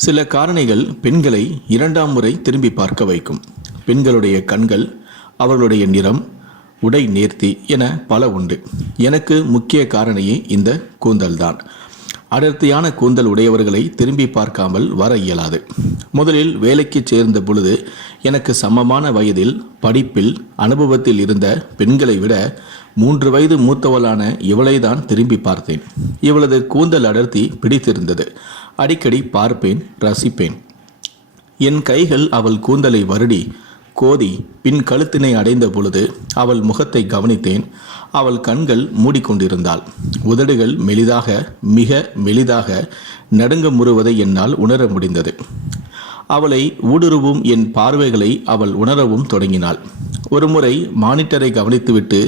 சில காரணிகள் பெண்களை இரண்டாம் முறை திரும்பி பார்க்க வைக்கும். பெண்களுடைய கண்கள் அவர்களுடைய நிறம் உடை நேர்த்தி என பல உண்டு. எனக்கு முக்கிய காரணியே இந்த கூந்தல்தான். அடர்த்தியான கூந்தல் உடையவர்களை திரும்பி பார்க்காமல் வர இயலாது. முதலில் வேலைக்கு சேர்ந்த பொழுது எனக்கு சமமான வயதில் படிப்பில் அனுபவத்தில் இருந்த பெண்களை விட மூன்று வயது மூத்தவளான இவளைதான் திரும்பி பார்த்தேன். இவளது கூந்தல் அடர்த்தி பிடித்திருந்தது. அடிக்கடி பார்ப்பேன் ரசிப்பேன். என் கைகள் அவள் கூந்தலை வருடி கோதி பின் கழுத்தினை அடைந்த பொழுது அவள் முகத்தை கவனித்தேன். அவள் கண்கள் மூடிக்கொண்டிருந்தாள். உதடுகள் மெலிதாக மிக மெலிதாக நடுங்க முறுவதை என்னால் உணர முடிந்தது. அவளை ஊடுருவும் என் பார்வைகளை அவள் உணரவும் தொடங்கினாள். ஒருமுறை மானிட்டரை கவனித்துவிட்டு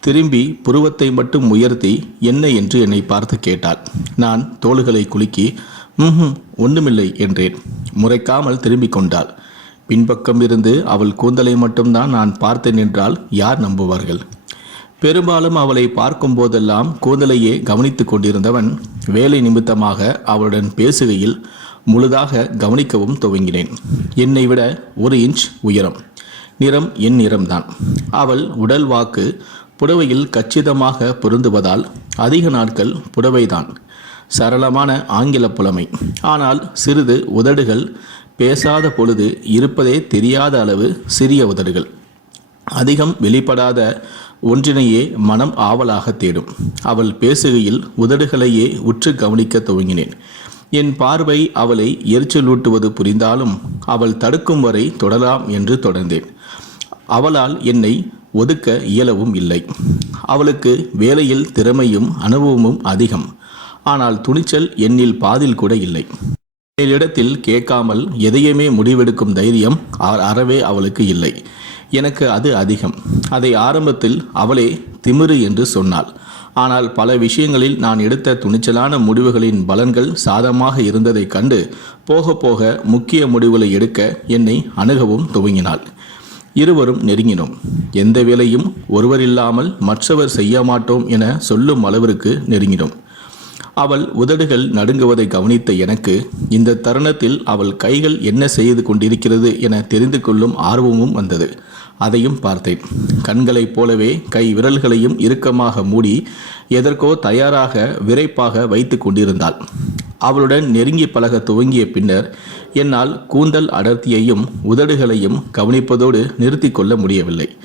திரும்பி புருவத்தை மட்டும் உயர்த்தி என்ன என்று என்னை பார்த்து கேட்டாள். நான் தோள்களை குலுக்கி ம் ஒன்றுமில்லை என்றேன். முறைக்காமல் திரும்பிக் கொண்டாள். பின்பக்கம் இருந்து அவள் கூந்தலை மட்டும்தான் நான் பார்த்தேன் என்றால் யார் நம்புவார்கள்? பெரும்பாலும் அவளை பார்க்கும் போதெல்லாம் கூந்தலையே கவனித்துக் கொண்டிருந்தவன் வேலை நிமித்தமாக அவளுடன் பேசுகையில் முழுதாக கவனிக்கவும் துவங்கினேன். என்னை விட ஒரு இன்ச் உயரம். நிறம் என் நிறம்தான். அவள் உடல் வாக்கு புடவையில் கச்சிதமாக பொருந்துவதால் அதிக நாட்கள் புடவைதான். சரளமான ஆங்கில புலமை. ஆனால் சிறிது உதடுகள் பேசாத பொழுது இருப்பதே தெரியாத அளவு சிறிய உதடுகள். அதிகம் வெளிப்படாத ஒன்றினையே மனம் ஆவலாக தேடும். அவள் பேசுகையில் உதடுகளையே உற்று கவனிக்க துவங்கினேன். என் பார்வை அவளை எரிச்சலூட்டுவது புரிந்தாலும் அவள் தடுக்கும் வரை தொடலாம் என்று தொடர்ந்தேன். அவளால் என்னை ஒதுக்க இயலவும் இல்லை. அவளுக்கு வேலையில் திறமையும் அனுபவமும் அதிகம். ஆனால் துணிச்சல் என்னில் பாதில் கூட இல்லை. என்னிடத்தில் கேட்காமல் எதையுமே முடிவெடுக்கும் தைரியம் அ- அறவே அவளுக்கு இல்லை. எனக்கு அது அதிகம். அதை ஆரம்பத்தில் அவளே திமிரு என்று சொன்னாள். ஆனால் பல விஷயங்களில் நான் எடுத்த துணிச்சலான முடிவுகளின் பலன்கள் சாதமாக இருந்ததைக் கண்டு போக போக முக்கிய முடிவுகளை எடுக்க என்னை அணுகவும் துவங்கினாள். இருவரும் நெருங்கினோம். எந்த வேலையும் ஒருவர் இல்லாமல் மற்றவர் செய்ய மாட்டோம் என சொல்லும் அளவிற்கு நெருங்கினோம். அவள் உதடுகள் நடுங்குவதை கவனித்த எனக்கு இந்த தருணத்தில் அவள் கைகள் என்ன செய்து கொண்டிருக்கிறது என தெரிந்து கொள்ளும் ஆர்வமும் வந்தது. அதையும் பார்த்தேன். கண்களைப் போலவே கை விரல்களையும் இறுக்கமாக மூடி எதற்கோ தயாராக விரைப்பாக வைத்து கொண்டிருந்தாள். அவளுடன் நெருங்கி பழக துவங்கிய பின்னர் என்னால் கூந்தல் அடர்த்தியையும் உதடுகளையும் கவனிப்பதோடு நிறுத்தி கொள்ள முடியவில்லை.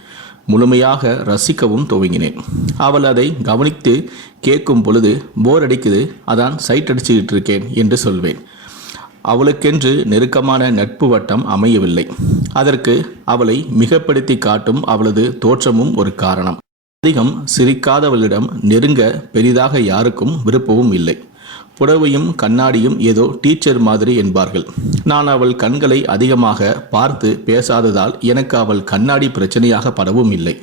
முழுமையாக ரசிக்கவும் துவங்கினேன். அவள் அதை கவனித்து கேட்கும் பொழுது போர் அடிக்குது அதான் சைட் அடிச்சுக்கிட்டு இருக்கேன் என்று சொல்வேன். அவளுக்கென்று நெருக்கமான நட்பு வட்டம் அமையவில்லை. அதற்கு அவளை மிகப்படுத்தி காட்டும் அவளது தோற்றமும் ஒரு காரணம். அதிகம் சிரிக்காதவளிடம் நெருங்க பெரிதாக யாருக்கும் விருப்பமும் இல்லை. புடவையும் கண்ணாடியும் ஏதோ டீச்சர் மாதிரி என்பார்கள். நான் அவள் கண்களை அதிகமாக பார்த்து பேசாததால் எனக்கு அவள் கண்ணாடி பிரச்சனையாக படவும் இல்லை.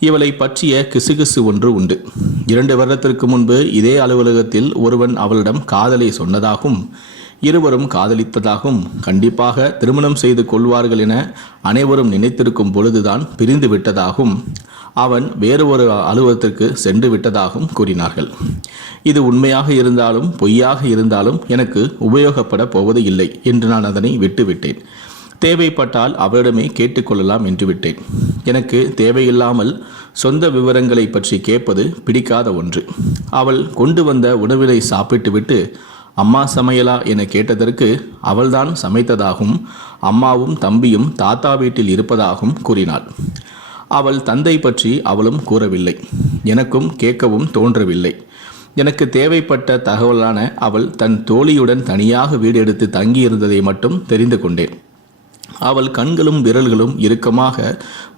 இவளை பற்றிய கிசுகிசு ஒன்று உண்டு. இரண்டு வருடத்திற்கு முன்பு இதே அலுவலகத்தில் ஒருவன் அவளிடம் காதலை சொன்னதாகவும் இருவரும் காதலித்ததாகவும் கண்டிப்பாக திருமணம் செய்து கொள்வார்கள் என அனைவரும் நினைத்திருக்கும் பொழுதுதான் பிரிந்து விட்டதாகவும் அவன் வேறு ஒரு அலுவலகத்திற்கு சென்று விட்டதாகவும் கூறினார்கள். இது உண்மையாக இருந்தாலும் பொய்யாக இருந்தாலும் எனக்கு உபயோகப்பட போவது இல்லை என்று நான் அதனை விட்டுவிட்டேன். தேவைப்பட்டால் அவரிடமே கேட்டுக்கொள்ளலாம் என்று விட்டேன். எனக்கு தேவையில்லாமல் சொந்த விவரங்களை பற்றி கேட்பது பிடிக்காத ஒன்று. அவள் கொண்டு வந்த உணவினை சாப்பிட்டுவிட்டு அம்மா சமையலா என கேட்டதற்கு அவள்தான் சமைத்ததாகவும் அம்மாவும் தம்பியும் தாத்தா வீட்டில் இருப்பதாகவும் கூறினாள். அவள் தந்தை பற்றி அவளும் கூறவில்லை. எனக்கும் கேட்கவும் தோன்றவில்லை. எனக்கு தேவைப்பட்ட தகவலான அவள் தன் தோழியுடன் தனியாக வீடு எடுத்து தங்கியிருந்ததை மட்டும் தெரிந்து கொண்டேன். அவள் கண்களும் விரல்களும் இறுக்கமாக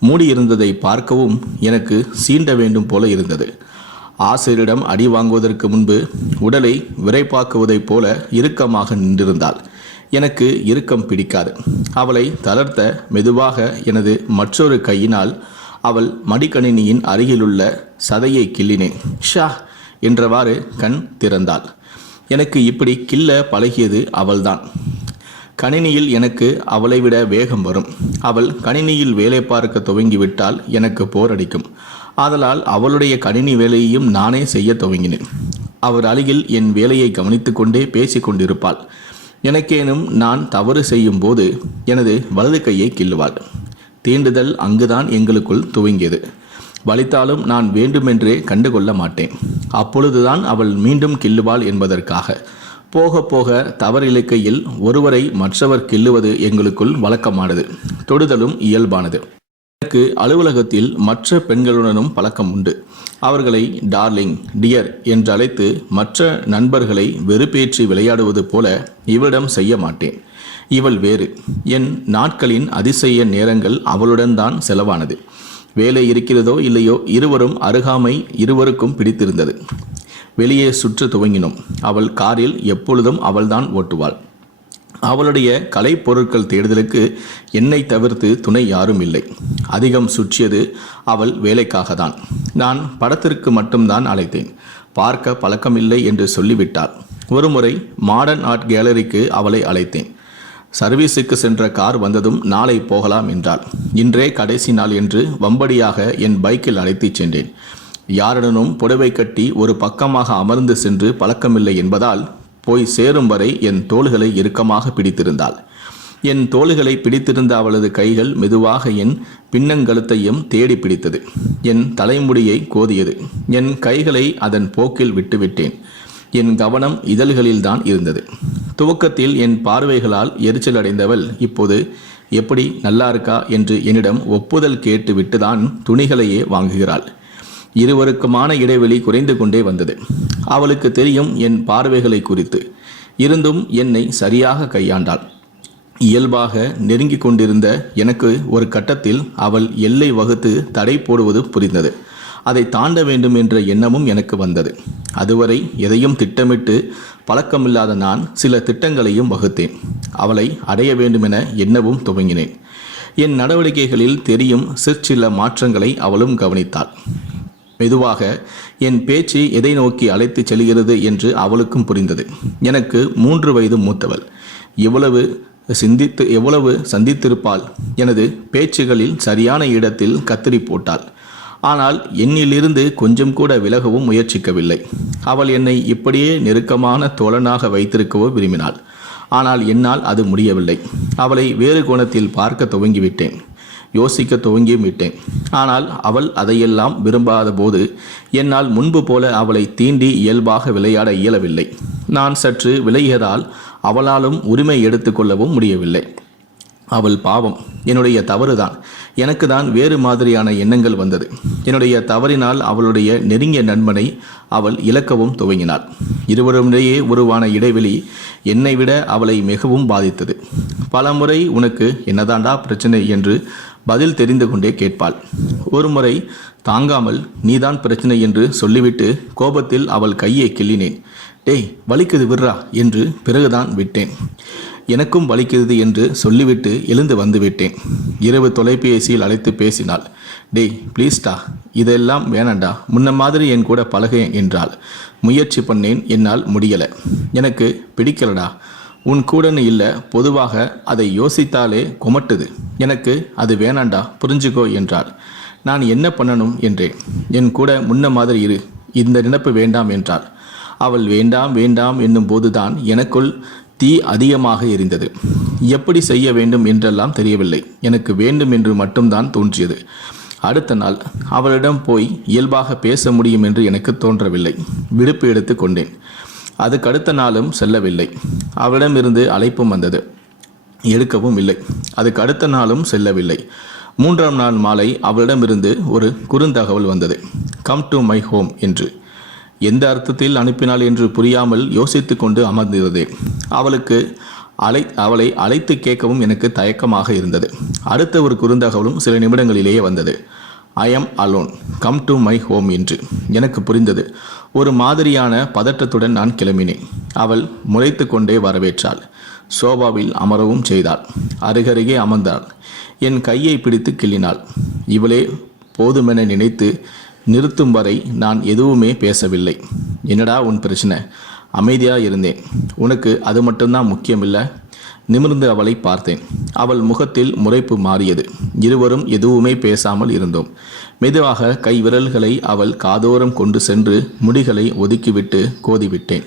மூடியிருந்ததை பார்க்கவும் எனக்கு சீண்ட வேண்டும் போல இருந்தது. ஆசிரியரிடம் அடி வாங்குவதற்கு முன்பு உடலை விரைப்பாக்குவதைப் போல இறுக்கமாக நின்றிருந்தாள். எனக்கு இறுக்கம் பிடிக்காது. அவளை தளர்த்த மெதுவாக எனது மற்றொரு கையினால் அவள் மடிக்கணினியின் அருகிலுள்ள சதையை கிள்ளினேன். ஷா! என்றவாறு கண் திறந்தாள். எனக்கு இப்படி கில்ல பழகியது அவள்தான். கணினியில் எனக்கு அவளை விட வேகம் வரும். அவள் கணினியில் வேலை பார்க்க துவங்கிவிட்டால் எனக்கு போர் அடிக்கும். ஆதலால் அவளுடைய கணினி வேலையையும் நானே செய்ய துவங்கினேன். அவர் அருகில் என் வேலையை கவனித்து கொண்டே பேசி கொண்டிருப்பாள். எனக்கேனும் நான் தவறு செய்யும் போது எனது வலது கையை கிள்ளுவாள். தீண்டுதல் அங்குதான் எங்களுக்குள் துவங்கியது. வலித்தாலும் நான் வேண்டுமென்றே கண்டுகொள்ள மாட்டேன். அப்பொழுதுதான் அவள் மீண்டும் கிள்ளுவாள் என்பதற்காக. போக போக தவறிலக்கையில் ஒருவரை மற்றவர் கிள்ளுவது எங்களுக்குள் வழக்கமானது. தொடுதலும் இயல்பானது. எனக்கு அலுவலகத்தில் மற்ற பெண்களுடனும் பழக்கம் உண்டு. அவர்களை டார்லிங் டியர் என்று அழைத்து மற்ற நண்பர்களை வெறுப்பேற்றி விளையாடுவது போல இவளிடம் செய்ய மாட்டேன். இவள் வேறு. என் நாட்களின் அதிசய நேரங்கள் அவளுடன் தான் செலவானது. வேலை இருக்கிறதோ இல்லையோ இருவரும் அருகாமை இருவருக்கும் பிடித்திருந்தது. வெளியே சுற்று துவங்கினோம். அவள் காரில் எப்பொழுதும் அவள்தான் ஓட்டுவாள். அவளுடைய கலைப்பொருட்கள் தேடுதலுக்கு என்னை தவிர்த்து துணை யாரும் இல்லை. அதிகம் சுற்றியது அவள் வேலைக்காக தான் நான் படத்திற்கு மட்டும்தான் அழைத்தேன். பார்க்க பழக்கமில்லை என்று சொல்லிவிட்டாள். ஒருமுறை மாடர்ன் ஆர்ட் கேலரிக்கு அவளை அழைத்தேன். சர்வீஸுக்கு சென்ற கார் வந்ததும் நாளை போகலாம் என்றாள். இன்றே கடைசி நாள் என்று வம்படியாக என் பைக்கில் அழைத்துச் சென்றேன். யாருடனும் புடவை கட்டி ஒரு பக்கமாக அமர்ந்து சென்று பழக்கமில்லை என்பதால் போய் சேரும் வரை என் தோள்களை இறுக்கமாக பிடித்திருந்தாள். என் தோள்களை பிடித்திருந்த அவளது கைகள் மெதுவாக என் பின்னங்கழுத்தையும் தேடி பிடித்தது. என் தலைமுடியை கோதியது. என் கைகளை அதன் போக்கில் விட்டுவிட்டேன். என் கவனம் இதழ்களில்தான் இருந்தது. துவக்கத்தில் என் பார்வைகளால் எரிச்சல் அடைந்தவள் இப்போது எப்படி நல்லா இருக்கா என்று என்னிடம் ஒப்புதல் கேட்டு விட்டுதான் துணிகளையே வாங்குகிறாள். இருவருக்குமான இடைவெளி குறைந்து கொண்டே வந்தது. அவளுக்கு தெரியும் என் பார்வைகளை குறித்து. இருந்தும் என்னை சரியாக கையாண்டாள். இயல்பாக நெருங்கிக் கொண்டிருந்த எனக்கு ஒரு கட்டத்தில் அவள் எல்லை வகுத்து தடை போடுவது புரிந்தது. அதை தாண்ட வேண்டும் என்ற எண்ணமும் எனக்கு வந்தது. அதுவரை எதையும் திட்டமிட்டு பழக்கமில்லாத நான் சில திட்டங்களையும் வகுத்தேன். அவளை அடைய வேண்டுமென எண்ணவும் துவங்கினேன். என் நடவடிக்கைகளில் தெரியும் சிற்சில மாற்றங்களை அவளும் கவனித்தாள். மெதுவாக என் பேச்சு எதை நோக்கி அழைத்துச் செல்கிறது? என்று அவளுக்கும் புரிந்தது. எனக்கு மூன்று வயது மூத்தவள். எவ்வளவு சிந்தித்து எவ்வளவு சந்தித்திருப்பாள்? எனது பேச்சுகளில் சரியான இடத்தில் கத்திரி போட்டாள். ஆனால் என்னிலிருந்து கொஞ்சம் கூட விலகவும் முயற்சிக்கவில்லை. அவள் என்னை இப்படியே நெருக்கமான தோழனாக வைத்திருக்கவோ விரும்பினாள். ஆனால் என்னால் அது முடியவில்லை. அவளை வேறு கோணத்தில் பார்க்க துவங்கிவிட்டேன். யோசிக்க துவங்கியும் விட்டேன் ஆனால் அவள் அதையெல்லாம் விரும்பாத போது என்னால் முன்பு போல அவளை தீண்டி இயல்பாக விளையாட இயலவில்லை. நான் சற்று விலகியதால் அவளாலும் உரிமை எடுத்துக்கொள்ளவும் முடியவில்லை. அவள் பாவம் என்னுடைய தவறுதான். எனக்கு தான் வேறு மாதிரியான எண்ணங்கள் வந்தது. என்னுடைய தவறினால் அவளுடைய நெருங்கிய நண்பனை அவள் இழக்கவும் துவங்கினாள். இருவருமிடையே உருவான இடைவெளி என்னை விட அவளை மிகவும் பாதித்தது. பலமுறை உனக்கு என்னதாண்டா பிரச்சனை என்று பதில் தெரிந்து கொண்டே கேட்பாள். ஒருமுறை தாங்காமல் நீதான் பிரச்சனை என்று சொல்லிவிட்டு கோபத்தில் அவள் கையை கிள்ளினேன். டேய் வலிக்குது விட்றா என்று பிறகுதான் விட்டேன். எனக்கும் வலிக்கிறது என்று சொல்லிவிட்டு எழுந்து வந்துவிட்டேன் இரவு தொலைபேசியில் அழைத்து பேசினாள். டேய் ப்ளீஸ்டா இதெல்லாம் வேணாண்டா. முன்ன மாதிரி என் கூட பழக என்றாள். முயற்சி பண்ணேன் என்னால் முடியலை. எனக்கு பிடிக்கலடா. உன் கூடன்னு இல்லை பொதுவாக அதை யோசித்தாலே குமட்டுது. எனக்கு அது வேணாண்டா புரிஞ்சுக்கோ என்றாள். நான் என்ன பண்ணணும் என்றேன். என் கூட முன்ன மாதிரி இரு இந்த நினப்பு வேண்டாம் என்றாள். அவள் வேண்டாம் வேண்டாம் என்னும் போதுதான் எனக்குள் தீ அதிகமாக எரிந்தது. எப்படி செய்ய வேண்டும் என்றெல்லாம் தெரியவில்லை. எனக்கு வேண்டும் என்று மட்டும்தான் தோன்றியது. அடுத்த நாள் அவளிடம் போய் இயல்பாக பேச முடியும் என்று எனக்கு தோன்றவில்லை. விடுப்பு எடுத்து கொண்டேன். அதுக்கு அடுத்த நாளும் செல்லவில்லை. அவளிடமிருந்து அழைப்பும் வந்தது. எடுக்கவும் இல்லை. அதுக்கு அடுத்த நாளும் செல்லவில்லை. மூன்றாம் நாள் மாலை அவளிடமிருந்து ஒரு குறுந்தகவல் வந்தது. கம் டு மை ஹோம் என்று. எந்த அர்த்தத்தில் அனுப்பினாள் என்று புரியாமல் யோசித்து கொண்டு அமர்ந்திருந்தேன் அவளுக்கு அழை அவளை அழைத்து கேட்கவும் எனக்கு தயக்கமாக இருந்தது. அடுத்த ஒரு குறுந்தகவலும் சில நிமிடங்களிலேயே வந்தது. I am alone come to my home என்று. எனக்கு புரிந்தது. ஒரு மாதிரியான பதற்றத்துடன் நான் கிளம்பினேன். அவள் முளைத்து கொண்டே வரவேற்றாள். சோபாவில் அமரவும் செய்தாள். அருகருகே அமர்ந்தாள். என் கையை பிடித்து கிள்ளினாள். இவளே போதுமென நினைத்து நிறுத்தும் வரை நான் எதுவுமே பேசவில்லை. என்னடா உன் பிரச்சனை? அமைதியாக இருந்தேன். உனக்கு அது மட்டும்தான் முக்கியமில்லை? நிமிர்ந்து அவளை பார்த்தேன். அவள் முகத்தில் முறைப்பு மாறியது. இருவரும் எதுவுமே பேசாமல் இருந்தோம். மெதுவாக கை விரல்களை அவள் காதோரம் கொண்டு சென்று முடிகளை ஒதுக்கிவிட்டு கோதிவிட்டேன்.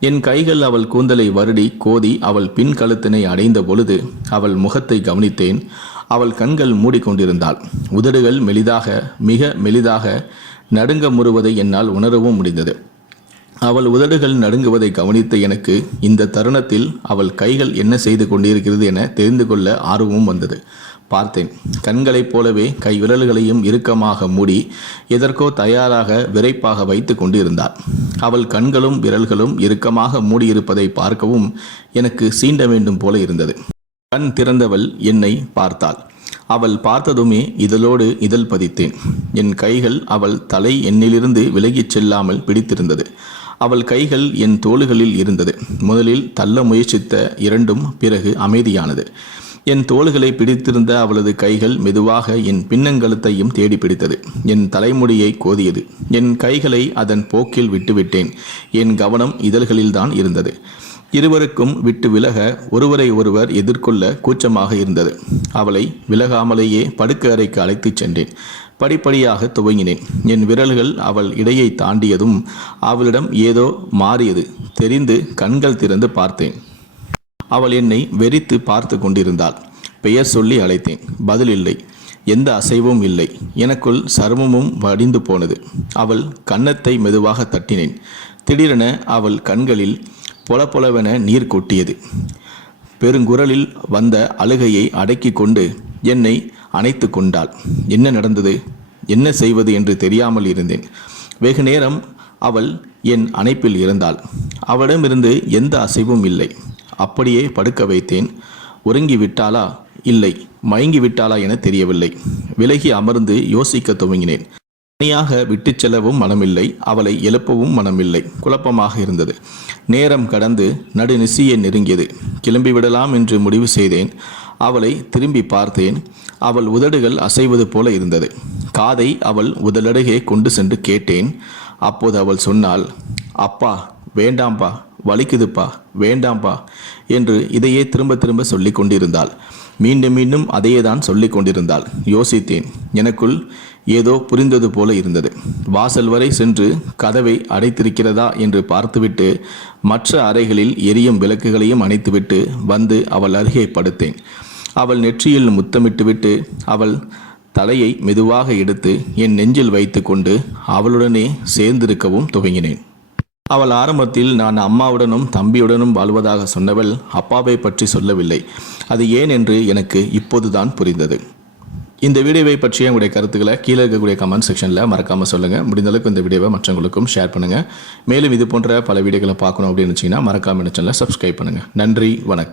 என் கைகள் அவள் கூந்தலை வருடி கோதி அவள் பின் கழுத்தினை அடைந்த பொழுது அவள் முகத்தை கவனித்தேன். அவள் கண்கள் மூடிக்கொண்டிருந்தாள். உதடுகள் மெலிதாக மிக மெலிதாக நடுங்க முறுவதை என்னால் உணரவும் முடிந்தது. அவள் உதடுகள் நடுங்குவதை கவனித்த எனக்கு இந்த தருணத்தில் அவள் கைகள் என்ன செய்து கொண்டிருக்கிறது என தெரிந்து கொள்ள ஆர்வமும் வந்தது. பார்த்தேன். கண்களைப் போலவே கை விரல்களையும் இறுக்கமாக மூடி எதற்கோ தயாராக விரைப்பாக வைத்து கொண்டிருந்தாள். அவள் கண்களும் விரல்களும் இறுக்கமாக மூடியிருப்பதை பார்க்கவும் எனக்கு சீண்ட வேண்டும் போல இருந்தது. கண் திறந்தவள் என்னை பார்த்தாள். அவள் பார்த்ததுமே இதழோடு இதழ் பதித்தேன். என் கைகள் அவள் தலை என்னிலிருந்து விலகிச் செல்லாமல் பிடித்திருந்தது. அவள் கைகள் என் தோள்களில் இருந்தது. முதலில் தள்ள முயற்சித்த இரண்டும் பிறகு அமைதியானது. என் தோள்களை பிடித்திருந்த அவளது கைகள் மெதுவாக என் பின்னங்கழுத்தையும் தேடி பிடித்தது. என் தலைமுடியை கோதியது. என் கைகளை அதன் போக்கில் விட்டுவிட்டேன். என் கவனம் இதழ்களில்தான் இருந்தது. இருவருக்கும் விட்டு விலக ஒருவரை ஒருவர் எதிர்கொள்ள கூச்சமாக இருந்தது. அவளை விலகாமலேயே படுக்க அறைக்கு அழைத்துச் சென்றேன். படிப்படியாக துவங்கினேன். என் விரல்கள் அவள் இடையை தாண்டியதும் அவளிடம் ஏதோ மாறியது. தெரிந்து கண்கள் திறந்து பார்த்தேன். அவள் என்னை வெறித்து பார்த்து கொண்டிருந்தாள். பெயர் சொல்லி அழைத்தேன். பதில் இல்லை. எந்த அசைவும் இல்லை. எனக்குள் சர்மமும் வடிந்து போனது. அவள் கன்னத்தை மெதுவாக தட்டினேன். திடீரென அவள் கண்களில் பொலப்பொலவென நீர் கொட்டியது. பெருங்குரலில் வந்த அழுகையை அடக்கி கொண்டு என்னை அணைத்து கொண்டாள். என்ன நடந்தது? என்ன செய்வது என்று தெரியாமல் இருந்தேன். வெகு நேரம் அவள் என் அணைப்பில் இருந்தாள். அவளிடமிருந்து எந்த அசைவும் இல்லை. அப்படியே படுக்க வைத்தேன். உறங்கி விட்டாளா? இல்லை. மயங்கி விட்டாளா என தெரியவில்லை. விலகி அமர்ந்து யோசிக்க துவங்கினேன். தனியாக விட்டு செல்லவும் மனமில்லை அவளை எழுப்பவும் மனமில்லை. குழப்பமாக இருந்தது. நேரம் கடந்து நடுநிசியை நெருங்கியது. கிளம்பிவிடலாம் என்று முடிவு செய்தேன். அவளை திரும்பி பார்த்தேன். அவள் உதடுகள் அசைவது போல இருந்தது. காதை அவள் உதலடுகே கொண்டு சென்று கேட்டேன். அப்போது அவள் சொன்னாள் அப்பா வேண்டாம்பா வலிக்குதுப்பா வேண்டாம்பா என்று இதையே திரும்ப திரும்ப சொல்லி கொண்டிருந்தாள். மீண்டும் மீண்டும் அதையே தான் சொல்லிக் கொண்டிருந்தாள். யோசித்தேன். எனக்குள் ஏதோ புரிந்தது போல இருந்தது. வாசல் வரை சென்று கதவை அடைத்திருக்கிறதா என்று பார்த்துவிட்டு மற்ற அறைகளில் எரியும் விளக்குகளையும் அணைத்துவிட்டு வந்து அவள் அருகே படுத்தேன். அவள் நெற்றியில் முத்தமிட்டுவிட்டு அவள் தலையை மெதுவாக எடுத்து என் நெஞ்சில் வைத்துக்கொண்டு அவளுடனே சேர்ந்திருக்கவும் துவங்கினேன். அவள் ஆரம்பத்தில் நான் அம்மாவுடனும் தம்பியுடனும் வாழ்வதாக சொன்னவள் அப்பாவை பற்றி சொல்லவில்லை. அது ஏன் என்று எனக்கு இப்போதுதான் புரிந்தது. இந்த வீடியோவை பற்றிய உங்களுடைய கருத்துக்களை கீழே இருக்கக்கூடிய கமெண்ட் செக்ஷனில் மறக்காமல் சொல்லுங்கள் முடிந்தளவுக்கு இந்த வீடியோவை மற்றவங்களுக்கும் ஷேர் பண்ணுங்கள் மேலும் இது போன்ற பல வீடியோக்களை பார்க்கணும் அப்படின்னு நினச்சிங்கன்னா மறக்காமல் சேனலை சப்ஸ்கிரைப் பண்ணுங்கள் நன்றி வணக்கம்.